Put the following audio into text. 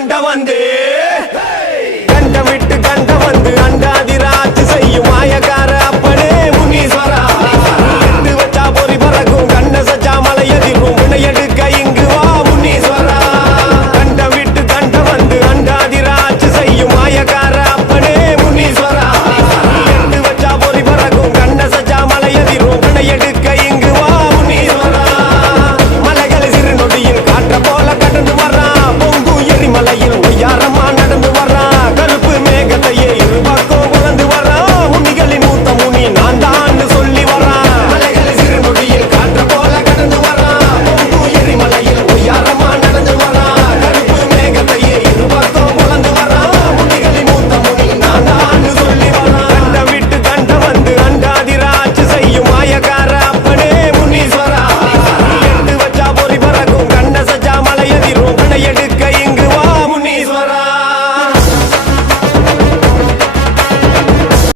கண்ட விட்டு